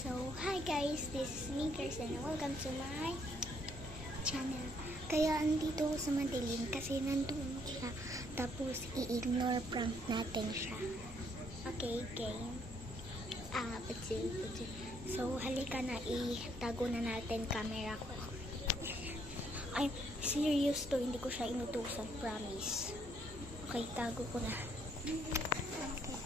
So, hi guys, this is me, Kirsten, and welcome to my channel. Kaya andito sa madilim kasi nandun siya, tapos i-ignore prank natin siya. Okay, game. So, halika na, itago na natin camera ko. I'm serious to, hindi ko siya inutusan, promise. Okay, tago ko na. Okay.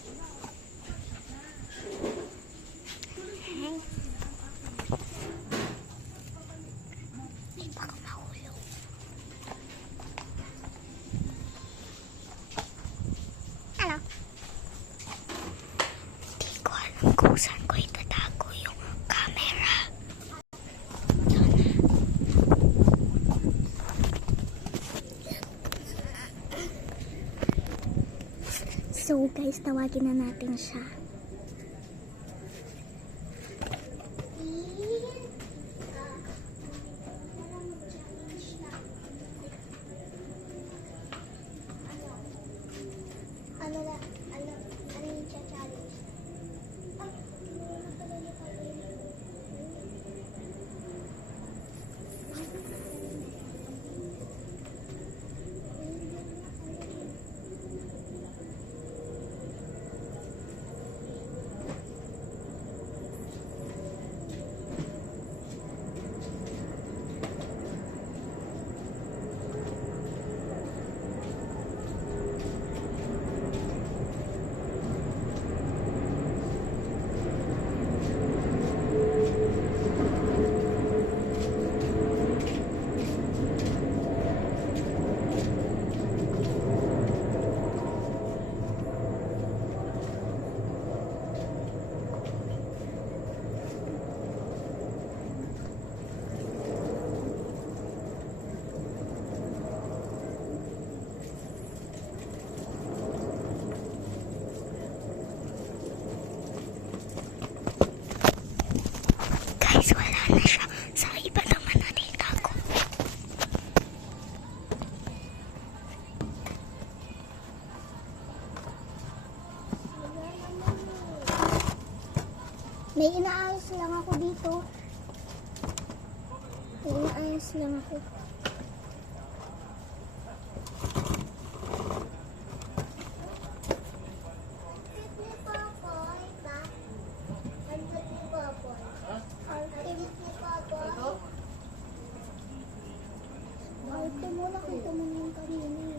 Hindi pa ako mahulog. Ano? Hindi ko alam kung saan ko itatago yung camera. So guys, tawagin na natin siya. Ano yung challenge? Guys, wala na siya. Sa iba naman natin itago. May inaayos lang ako dito. May inaayos lang ako. Ito mo, nakita mo na yung kanina.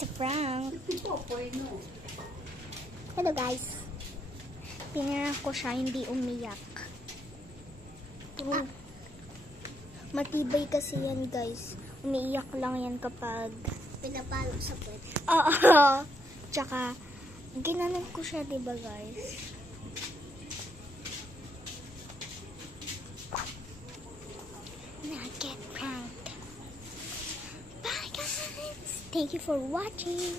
It's a prank. Hello guys. Pinirang ko siya, hindi umiyak. Matibay kasi yan guys. Umiiyak lang yan kapag pinapalo sa puwet. Oo. Tsaka, ginanon ko siya, diba guys? Now get pranked. Bye guys. Thank you for watching.